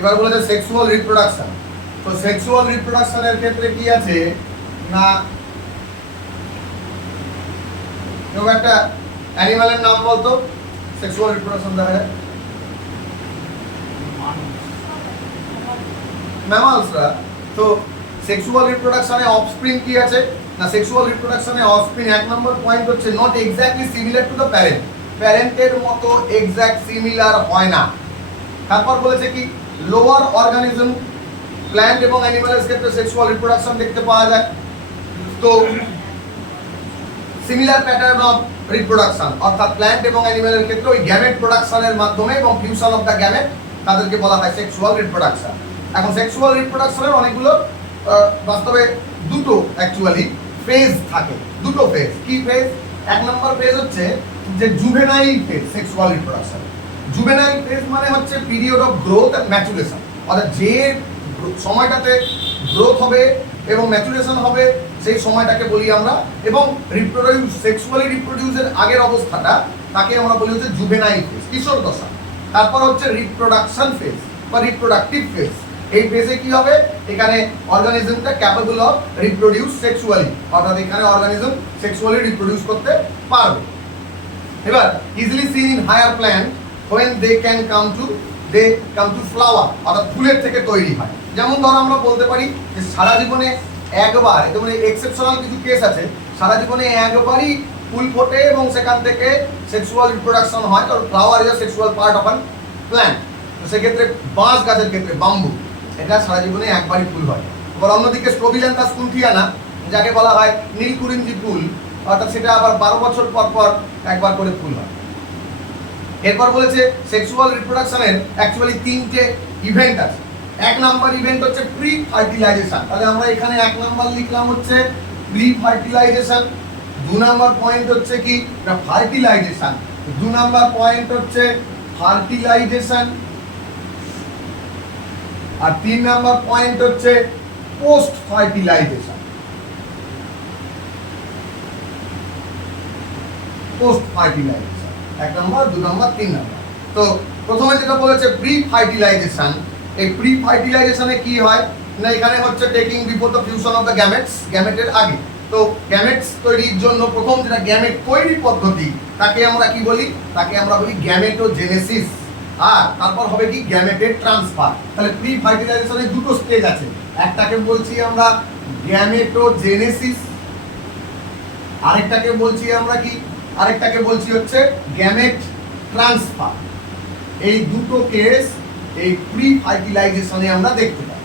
এবার বলেছে sexual reproduction. তো সেক্সুয়াল রিপ্রোডাকশনের ক্ষেত্রে কি আছে না, কেউ একটা অ্যানিমালের নাম বলতো সেক্সুয়াল রিপ্রোডাকশন দেখা যায়। ম্যামালসরা। তো সেক্সুয়াল রিপ্রোডাকশনে অফস্প্রিং কি আছে না, সেক্সুয়াল রিপ্রোডাকশনে অফস্প্রিং এক নম্বর পয়েন্ট হচ্ছে not exactly similar to the parent, প্যারেন্টের মতো এক্স্যাক্ট সিমিলার হয় না। তারপর বলেছে কি লোয়ার অর্গানিজম, প্ল্যান্ট এবং অ্যানিমালের ক্ষেত্রে সেক্সুয়াল রিপ্রোডাকশন দেখতে পাওয়া যায়। তো সিমিলার প্যাটার্ন অফ রিপ্রোডাকশন, অর্থাৎ প্ল্যান্ট এবং অ্যানিমালের ক্ষেত্রে ওই গ্যামেট প্রোডাকশনের মাধ্যমে এবং ফিউশন অফ দ্য গ্যামেট তাদেরকে বলা হয় সেক্সুয়াল রিপ্রোডাকশন। এখন সেক্সুয়াল রিপ্রোডাকশনের অনেকগুলো বাস্তবে দুটো অ্যাকচুয়ালি ফেজ থাকে, দুটো ফেজ। কি ফেজ? এক নম্বর ফেজ হচ্ছে যে juvenile phase sexual reproduction. Juvenile phase মানে হচ্ছে period of growth and maturation, অর্থাৎ যে সময়টাতে গ্রোথ হবে এবং ম্যাচুরেশন হবে সেই সময়টাকে বলি আমরা, এবং সেক্সুয়ালি রিপ্রোডিউসের আগের অবস্থাটা তাকে আমরা বলি হচ্ছে জুভেনাইল ফেজ, কিশোর দশা। তারপর হচ্ছে রিপ্রোডাকশন ফেজ বা রিপ্রোডাক্টিভ ফেজ। এই ফেজে কি হবে, এখানে অর্গানিজমটা ক্যাপেবল অফ রিপ্রোডিউস সেক্সুয়ালি, অর্থাৎ এখানে অর্গানিজম সেক্সুয়ালি রিপ্রোডিউস করতে পারবে। এবার easily seen in higher plant when they come to flower, অর্থাৎ ফুলের থেকে তৈরি হয়। যেমন ধরো আমরা বলতে পারি যে সারা জীবনে একবার, এটা মানে এক্সেপশনাল কিছু কেস আছে, সারা জীবনে একবারই ফুল ফোটে এবং সেখান থেকে সেক্সুয়াল রিপ্রোডাকশন হয়, কারণ flower is a sexual part of an plant. তো সেক্ষেত্রে বাঁশ গাছের ক্ষেত্রে বাম্বু, এটা সারা জীবনে একবারই ফুল হয়। আবার অন্যদিকে স্ট্রোবিল্যান্থাস কুন্থিয়ানা, যাকে বলা হয় নীলকুরিঞ্জি ফুল, অর্থাৎ সেটা আবার 12 বছর পর পর একবার করে ফুল হয়। এরপর বলেছে সেক্সুয়াল রিপ্রোডাকশনের অ্যাকচুয়ালি 3টে ইভেন্ট আছে। এক নাম্বার ইভেন্ট হচ্ছে প্রি ফার্টিলাইজেশন, তাহলে আমরা এখানে এক নাম্বার লিখলাম হচ্ছে প্রি ফার্টিলাইজেশন। 2 নাম্বার পয়েন্ট হচ্ছে কি না ফার্টিলাইজেশন, 2 নাম্বার পয়েন্ট হচ্ছে ফার্টিলাইজেশন। আর 3 নাম্বার পয়েন্ট হচ্ছে post fertilization, post fertilization. 1 number, 2 number, 3 number. তো প্রথমে যেটা বলেছে প্রি ফার্টিলাইজেশন, এই প্রি ফার্টিলাইজেশনে কি হয় না, এখানে হচ্ছে taking before the fusion of the gametes, গ্যামেটের আগে। তো গ্যামেটস তৈরির জন্য প্রথম যেটা গ্যামেট তৈরির পদ্ধতি তাকে আমরা কি বলি, তাকে আমরা বলি গ্যামেটোজেনেসিস। আর তারপর হবে কি গ্যামেটের ট্রান্সফার। তাহলে প্রি ফার্টিলাইজেশনে দুটো স্টেজ আছে, একটাকে বলছি আমরা গ্যামেটোজেনেসিস, আরেকটাকে বলছি আমরা কি, আরেকটাকে বলছি হচ্ছে গ্যামেট ট্রান্সফার। এই দুটো কেস এই প্রি ফার্টিলাইজেশনে আমরা দেখতে পাই।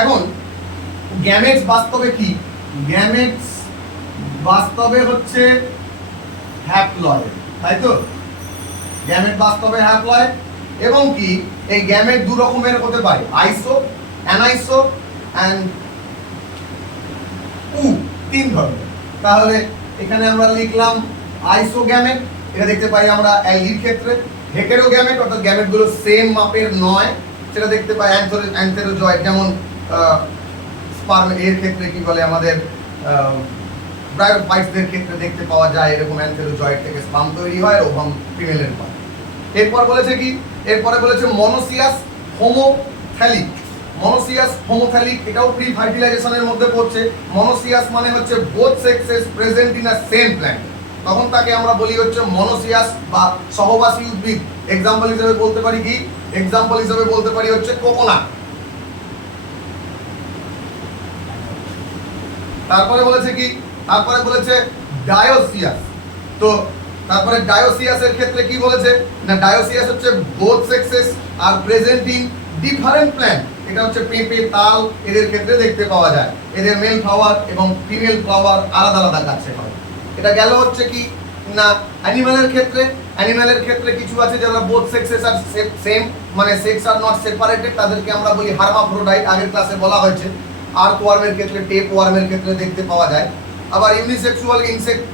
এখন গ্যামেটস বাস্তবে কি, গ্যামেটস বাস্তবে হচ্ছে হ্যাপ্লয়েড, তাই তো? গ্যামেট বাস্তবে হ্যাপ্লয়েড, এবং কি এই গ্যামেট দু রকমের হতে পারে, আইসো, অ্যানাইসো এন্ড উ, 3 ধরনের। তাহলে এখানে আমরা লিখলাম আইসোগ্যামেট, এটা দেখতে পাই আমরা অ্যালগির ক্ষেত্রে। হেটেরোগ্যামেট অর্থাৎ গ্যামেটগুলো সেম মাপের নয়, সেটা দেখতে পাই অ্যান্থেরোজয়েড, যেমন স্পার্ম এর ক্ষেত্রে কি বলে আমাদের ব্রায়োফাইটসদের ক্ষেত্রে দেখতে পাওয়া যায় এরকম অ্যান্থেরোজয়েড থেকে স্পার্ম তৈরি হয়, ওভাম ফিমেলের হয়। এরপর বলেছে কি, এরপরে বলেছে মনোসিয়াস হোমোথ্যালিক। মনোসিয়াস হোমোথ্যালিক এটাও প্রি ফার্টিলাইজেশনের মধ্যে পড়ছে। মনোসিয়াস মানে হচ্ছে both sexes present in a same plant, তখন তাকে আমরা বলি হচ্ছে মনোসিয়াস বা সহবাসী উদ্ভিদ। এক্সাম্পল হিসেবে বলতে পারি কি, এক্সাম্পল হিসেবে বলতে পারি হচ্ছে কোকোনাট। তারপরে বলেছে কি, তারপরে বলেছে ডায়োসিয়াস। তো তারপরে ডায়োসিয়াসের ক্ষেত্রে কি বলেছে না, ডায়োসিয়াস হচ্ছে both sexes are present in different plant. এটা হচ্ছে পেঁপে, তাল, এদের ক্ষেত্রে দেখতে পাওয়া যায়। এদের মেল ফ্লাওয়ার এবং ফিমেল ফ্লাওয়ার আলাদা আলাদা গাছে হয়। এটা গেল হচ্ছে কি না অ্যানিমালের ক্ষেত্রে। অ্যানিমালের ক্ষেত্রে কিছু আছে যারা বোথ সেক্সেস আর সেম, মানে সেক্স আর নট সেপারেটেড, তাদেরকে আমরা বলি হার্মাফ্রোডাইট, আগের ক্লাসে বলা হয়েছে। আর্থ ওয়ার্মের ক্ষেত্রে, টেপ ওয়ার্মের ক্ষেত্রে দেখতে পাওয়া যায়। আবার ইউনিসেক্সুয়াল ইনসেক্ট,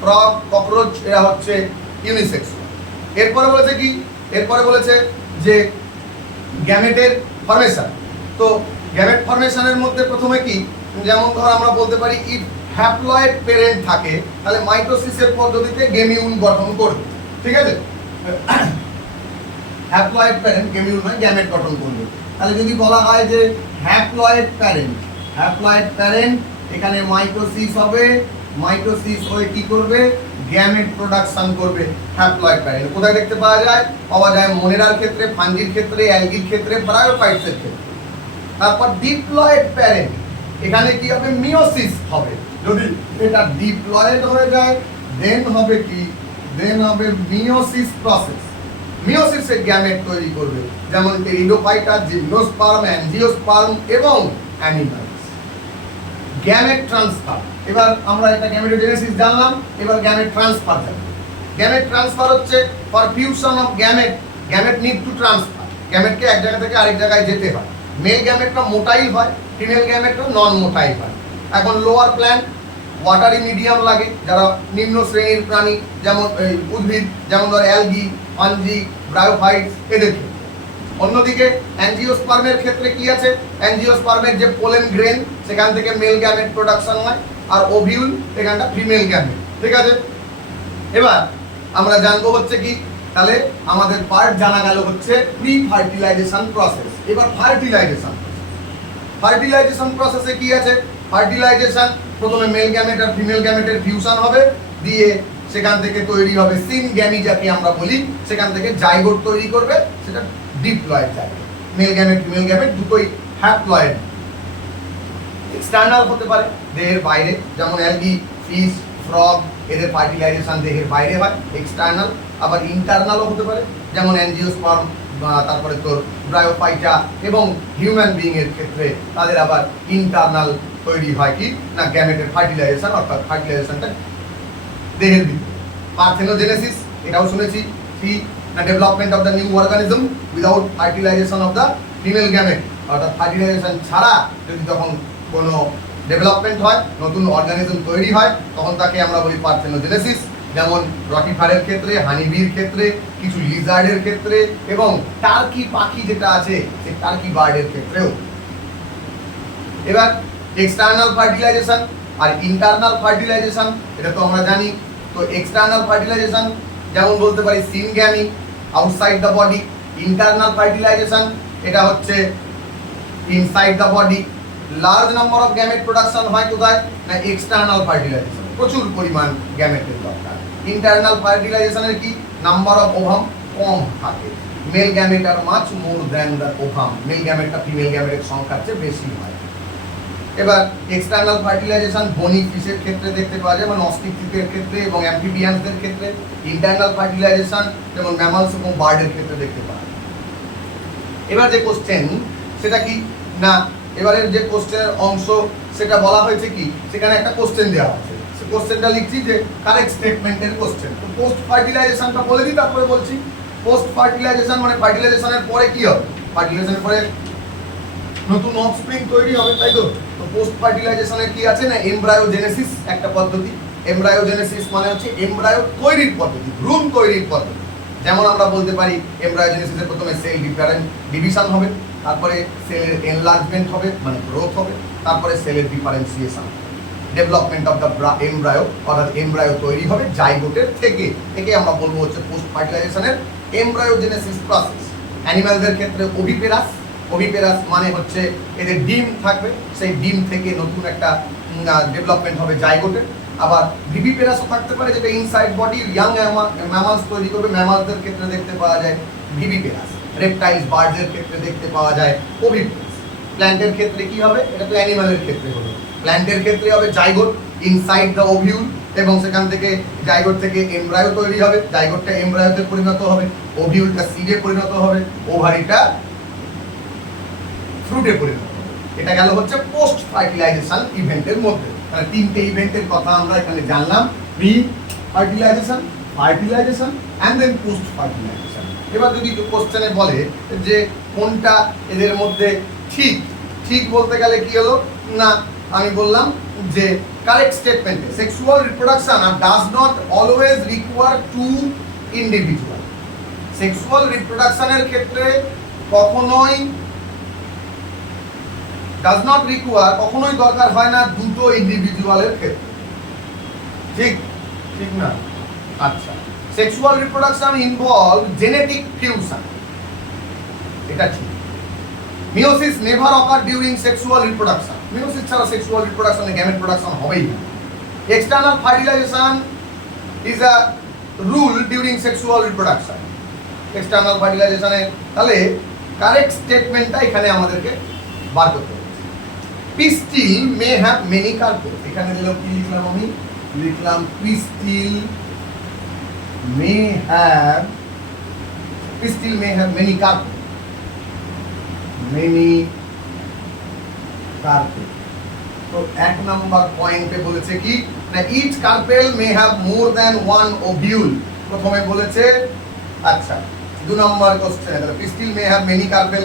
ফ্রগ, ককরোচ, এরা হচ্ছে ইউনিসেক্সুয়াল। এরপরে বলেছে কি, এরপরে বলেছে যে গ্যামেটের ফর্মেশন। তো গ্যামেট ফর্মেশনের মধ্যে প্রথমে কি, যেমন ধর আমরা বলতে পারি ইফ হ্যাপ্লয়েড প্যারেন্ট থাকে তাহলে মাইটোসিসের পদ্ধতিতে গেমিউন গঠন করবে, ঠিক আছে? হ্যাপ্লয়েড প্যারেন্ট গেমিউল নয় গ্যামেট গঠন করবে। তাহলে যদি বলা হয় যে হ্যাপ্লয়েড প্যারেন্ট এখানে মাইটোসিস হবে, মাইটোসিস হয়ে কি করবে, গ্যামেট প্রোডাকশন করবে হ্যাপ্লয়েড প্যারেন্ট। কোথায় দেখতে পাওয়া যায় মোনেরার ক্ষেত্রে, ফাঞ্জির ক্ষেত্রে, অ্যালগির ক্ষেত্রে, ব্রায়োফাইটসের ক্ষেত্রে। তারপর ডিপ্লয়েড প্যারেন্ট এখানে কি হবে, মিওসিস হবে। যদি এটা ডিপ্লয়েড হয়ে যায় দেন হবে কি, দেন হবে মিওসিস প্রসেস। মিওসিসে গ্যামেট তৈরি করবে, যেমন টেরিডোফাইটা, জিমনোস্পার্ম, অ্যাঞ্জিওস্পার্ম এবং অ্যানিমালস। গ্যামেট ট্রান্সফার, এবার আমরা এটা গ্যামেটোজেনেসিস জানলাম, এবার গ্যামেট ট্রান্সফার জানলাম। গ্যামেট ট্রান্সফার হচ্ছে for fusion of gamete need to transfer. গ্যামেটকে এক জায়গা থেকে আরেক জায়গায় যেতে হয়। মেল গ্যামেটটা মোটাইল হয়, ফিমেল গ্যামেটটা নন মোটাইল হয়। এখন লোয়ার প্ল্যান্ট ওয়াটারি মিডিয়াম লাগে, যারা নিম্ন শ্রেণীর প্রাণী, যেমন উদ্ভিদ, যেমন ধর অ্যালগি, ফাঞ্জি, ব্রায়োফাইটস, এদের ক্ষেত্রে। অন্যদিকে অ্যাঞ্জিওস্পার্মের ক্ষেত্রে কি আছে, অ্যাঞ্জিওস্পার্মের যে পোলেন গ্রেন সেখান থেকে মেল গ্যামেট প্রোডাকশন হয়, আর ওভিউল এখানটা ফিমেল গ্যামেট। ঠিক আছে, এবার আমরা জানবো হচ্ছে কি, তাহলে আমাদের পার্ট জানা গেল হচ্ছে প্রি ফার্টিলাইজেশন প্রসেস। এবার ফার্টিলাইজেশন প্রসেসে কি আছে, ফার্টিলাইজেশন প্রথমে মেল গ্যামেট আর ফিমেল গ্যামেটের ফিউশন হবে, দিয়ে সেখান থেকে তৈরি হবে সিনগ্যামি যাকে আমরা বলি, সেখান থেকে জাইগোট তৈরি করবে, সেটা diploid zygote. Male gamete female gamete দুটোই হ্যাপ্লয়েড। এক্সটার্নাল হতে পারে দেহের বাইরে, যেমন অ্যালগি, ফিশ, ফ্রগ, এদের ফার্টিলাইজেশন দেহের বাইরে হয় এক্সটার্নাল। আবার ইন্টারনালও হতে পারে, যেমন অ্যাঞ্জিওস্পার্ম, তারপরে তোর ব্রায়োফাইটা এবং হিউম্যান বিইং এর ক্ষেত্রে তাদের আবার ইন্টারনাল তৈরি হয় কি না গ্যামেটের ফার্টিলাইজেশন, অর্থাৎ ফার্টিলাইজেশনটা দেহের ভিতরে। পার্থেনোজেনেসিস এটাও শুনেছি, কি না development of the new organism without fertilization of the female gamete, অর্থাৎ ফার্টিলাইজেশন ছাড়া যদি তখন কোনো ডেভেলপমেন্ট হয়, নতুন অর্গানিজম তৈরি হয়, তখন তাকে আমরা বলি পার্থেনোজেনেসিস। যেমন রটিফারের ক্ষেত্রে, হানিবির ক্ষেত্রে, কিছু লিজার্ডের ক্ষেত্রে এবং টার্কি পাখি যেটা আছে সেই টার্কি বার্ডের ক্ষেত্রেও। এবার এক্সটার্নাল ফার্টিলাইজেশন আর ইন্টারনাল ফার্টিলাইজেশন, এটা তো আমরা জানি। তো এক্সটার্নাল ফার্টিলাইজেশন যেমন বলতে পারি syngamy, outside the body. Internal fertilization এটা হচ্ছে inside the body. Large number of gamete production হয় কোথায় না এক্সটার্নাল ফার্টিলাইজেশন, প্রচুর পরিমাণ গ্যামেটের দরকার। ইন্টারনাল ফার্টিলাইজেশনের কি নাম্বার অফ ওভাম কম থাকে, male gamete are much more than the ovum, male গ্যামেটটা ফিমেল গ্যামেটের সংখ্যার চেয়ে বেশি হয়। এবার এক্সটার্নাল ফার্টিলাইজেশন বনি ফিশের ক্ষেত্রে দেখতে পাওয়া যায়, মানে অস্টিকটিকের ক্ষেত্রে এবং অ্যাম্ফিবিয়ানসদের ক্ষেত্রে। ইন্টারনাল ফার্টিলাইজেশন যেমন ম্যামালস এবং বার্ডের ক্ষেত্রে দেখতে পাওয়া যায়। এবার যে কোশ্চেন সেটা কি না, এবারের যে কোশ্চেনের অংশ সেটা বলা হয়েছে কি, সেখানে একটা কোশ্চেন দেওয়া আছে, সে কোশ্চেনটা লিখছি যে কারেক্ট স্টেটমেন্টের কোশ্চেন। তো পোস্ট ফার্টিলাইজেশনটা বলে দিই, তারপরে বলছি। পোস্ট ফার্টিলাইজেশন মানে ফার্টিলাইজেশনের পরে কি হবে, ফার্টিলাইজেশনের পরে নতুন অফস্প্রিং তৈরি হবে, তাই তো। তো পোস্ট ফার্টিলাইজেশনে কি আছে না এমব্রায়োজেনেসিস একটা পদ্ধতি। এমব্রায়োজেনেসিস মানে হচ্ছে এমব্রায়ো তৈরির পদ্ধতি, ভ্রূণ তৈরির পদ্ধতি। যেমন আমরা বলতে পারি এমব্রায়োজেনেসিসের প্রথমে সেল ডিভিশন হবে, তারপরে সেলের এনলার্জমেন্ট হবে মানে গ্রোথ হবে, তারপরে সেলের differentiation, development of the embryo, অর্থাৎ এমব্রায়ো তৈরি হবে জাইগোটের থেকে। একে আমরা বলবো হচ্ছে পোস্ট ফার্টিলাইজেশনের এমব্রায়োজেনেসিস প্রসেস। অ্যানিমালদের ক্ষেত্রে ওভিপেরাস, ওভিপেরাস মানে হচ্ছে এদের ডিম থাকবে, সেই ডিম থেকে নতুন একটা ডেভেলপমেন্ট হবে জাইগোটের। আবার ভিভিপেরাসও থাকতে পারে, যেটা ইনসাইড বডি ইয়াং ম্যামালস তৈরি করবে। ম্যামালসদের ক্ষেত্রে দেখতে পাওয়া যায় ভিভিপেরাস, রেপটাইলস বার্ডসের ক্ষেত্রে দেখতে পাওয়া যায় ওভিপেরাস। প্ল্যান্টের ক্ষেত্রে কি হবে, এটা তো অ্যানিমালের ক্ষেত্রে হলো। প্ল্যান্টের ক্ষেত্রে হবে জাইগোট ইনসাইড দ্য ওভিউল, এবং সেখান থেকে জাইগোট থেকে এমব্রায়ো তৈরি হবে, জাইগোটটা এমব্রায়োতে পরিণত হবে, ওভিউলটা সিডে পরিণত হবে, ওভারিটা ফ্রুটে পরিণত হবে। এটা গেল হচ্ছে পোস্ট ফার্টিলাইজেশন ইভেন্টের মধ্যে। তাহলে তিনটে ইভেন্টের কথা আমরা এখানে জানলাম, pre fertilization, fertilization and then post fertilization. এবার যদি কোশ্চেনে বলে যে কোনটা এদের মধ্যে ঠিক, ঠিক বলতে গেলে কি হলো না, আমি বললাম যে কারেক্ট স্টেটমেন্টে সেক্সুয়াল রিপ্রোডাকশন আর does not always require two individual. Sexual রিপ্রোডাকশনের ক্ষেত্রে কখনোই ডাজ নট রিকোয়ার, কখনোই দরকার হয় না দুটো ইন্ডিভিজুয়ালের ক্ষেত্রে। ঠিক ঠিক না? আচ্ছা, sexual reproduction involve genetic fusion. এটা ঠিক। Meiosis never occur during sexual reproduction, meiosis ছাড়া সেক্সুয়াল রিপ্রোডাকশনে গ্যামেট প্রোডাকশন হবেই না। External fertilisation is a rule during sexual reproduction, external ফার্টিলাইজেশনের তাহলে কারেক্ট স্টেটমেন্টটা এখানে আমাদেরকে বার করতে হবে। Pistil may have many carpel, এখানে দিলাম কি লিখলাম আমি, লিখলাম pistil may have, pistil may have many carpel, many carpel. তো এক নাম্বার পয়েন্টে বলেছে কি না each carpel may have more than one ovule, প্রথমে বলেছে। আচ্ছা 2 নম্বর কোশ্চেন, তাহলে pistil may have many carpel,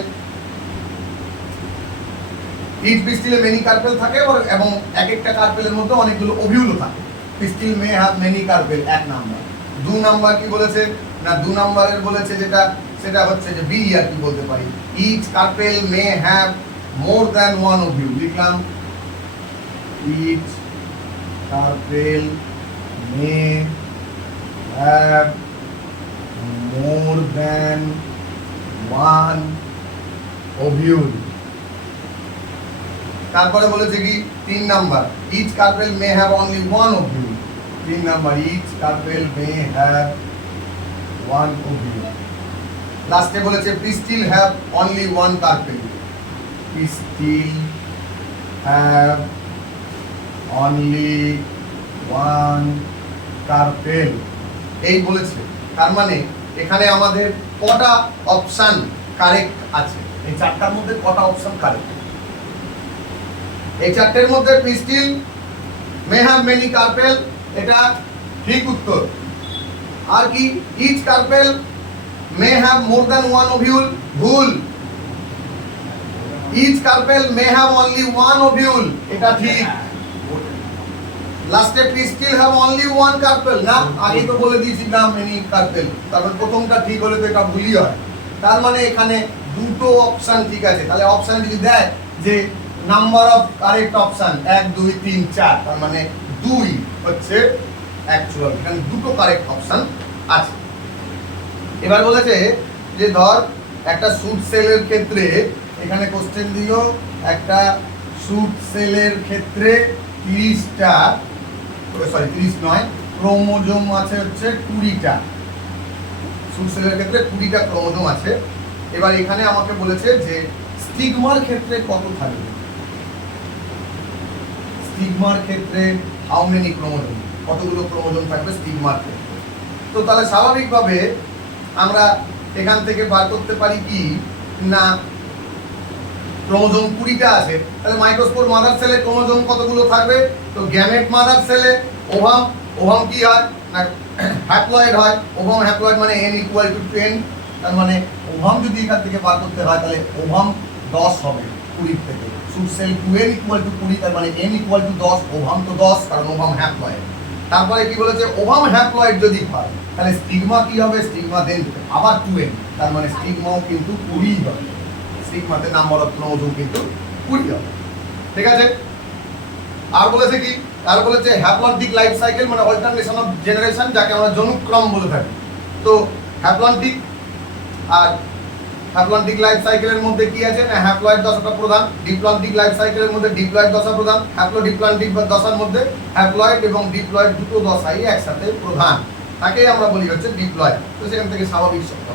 each পিস্টিলে মেনি কার্পেল থাকে এবং এক একটা কার্পেলের মধ্যে অনেকগুলো ওভিউলও থাকে। Pistil may have many carpel এক নাম্বার। 2 নাম্বার কি বলেছে না 2 নাম্বারের বলেছে যেটা সেটা হচ্ছে যে বি আর কি বলতে পারি, each carpel may have more than one ovule, লিখলাম each carpel may have more than one ovule. তারপরে বলেছে কি 3 number each carpel may have only one ovule, 3 number each carpel may have one ovule. লাস্টে বলেছে pistil have only one carpel, pistil have only one carpel, এই বলেছে। তার মানে এখানে আমাদের কটা অপশন কারেক্ট আছে, এই 4টার মধ্যে কটা অপশন কারেক্ট? এই 4টের মধ্যে pistil may have many carpel এটা ঠিক উত্তর। আর কি each carpel may have more than one ovule ভুল, each carpel may have only one ovule এটা ঠিক। লাস্টে pistil have only one carpel না, আগে তো বলে দিয়েছি না মেনি কার্পেল, তারপর প্রথমটা ঠিক হলে তো এটা ভুলই হয়। তার মানে এখানে দুটো অপশন ঠিক আছে। তাহলে অপশন যদি দেয় যে নাম্বার অফ কারেক্ট অপশন 1 2 3 4, তার মানে 2 হচ্ছে অ্যাকচুয়াল, এখানে দুটো কারেক্ট অপশন আছে। এবার বলেছে যে ধর একটা সুট সেলের ক্ষেত্রে, এখানে কোশ্চেন দিল একটা সুট সেলের ক্ষেত্রে 30টা, সরি 30 নয়, ক্রোমোজোম আছে হচ্ছে 20টা, সুট সেলের ক্ষেত্রে 20টা ক্রোমোজোম আছে। এবার এখানে আমাকে বলেছে যে স্টিগমার ক্ষেত্রে কত থাকবে, স্টিগমার ক্ষেত্রে হাউ মেনি ক্রোমোজোম, কতগুলো ক্রোমোজোম থাকবে স্টিগমার ক্ষেত্রে। তো তাহলে স্বাভাবিকভাবে আমরা এখান থেকে বার করতে পারি কি না ক্রোমোজোম 20টা আছে, তাহলে মাইক্রোস্পোর মাদার সেলে ক্রোমোজোম কতগুলো থাকবে? তো গ্যামেট মাদার সেলে ওভাম, ওভাম কি হয় না হ্যাপ্লয়েড হয়, ওভাম হ্যাপ্লয়েড মানে n = 10, তার মানে ওভাম যদি এখান থেকে বার করতে হয় তাহলে ওভাম 10 হবে 20 থেকে। সুট সেল 2n = 20, তার মানে n = 10, ওভাম তো 10 কারণ ওভাম হ্যাপ্লয়েড। তারপরে কি বলেছে ওভাম হ্যাপ্লয়েড যদি হয় তাহলে স্টিগমা কি হবে, স্টিগমা দেন আবার 2n, তার মানে স্টিগমাও কিন্তু 20 হবে, স্টিগমাতে নাম্বার অফ ক্রোমোজোম কিন্তু 20 হবে। ঠিক আছে। আর বলেছে কি, আর বলেছে হ্যাপ্লন্টিক লাইফ সাইকেল মানে অল্টারনেশন অফ জেনারেশন, যাকে আমরা জনুক্রম বলে থাকি। তো হ্যাপ্লন্টিক আর হ্যাপ্লন্টিক লাইফ সাইকেলের মধ্যে কি আছে না হ্যাপ্লয়েড দশাটা প্রধান, ডিপ্লন্টিক লাইফ সাইকেলের মধ্যে ডিপ্লয়েড দশা প্রধান, হ্যাপ্লোডিপ্লন্টিক দশার মধ্যে হ্যাপ্লয়েড এবং ডিপ্লয়েড দুটো দশাই একসাথে প্রধান, তাকেই আমরা বলি হচ্ছে ডিপ্লয়েড। তো সেখান থেকে স্বাভাবিক সংখ্যা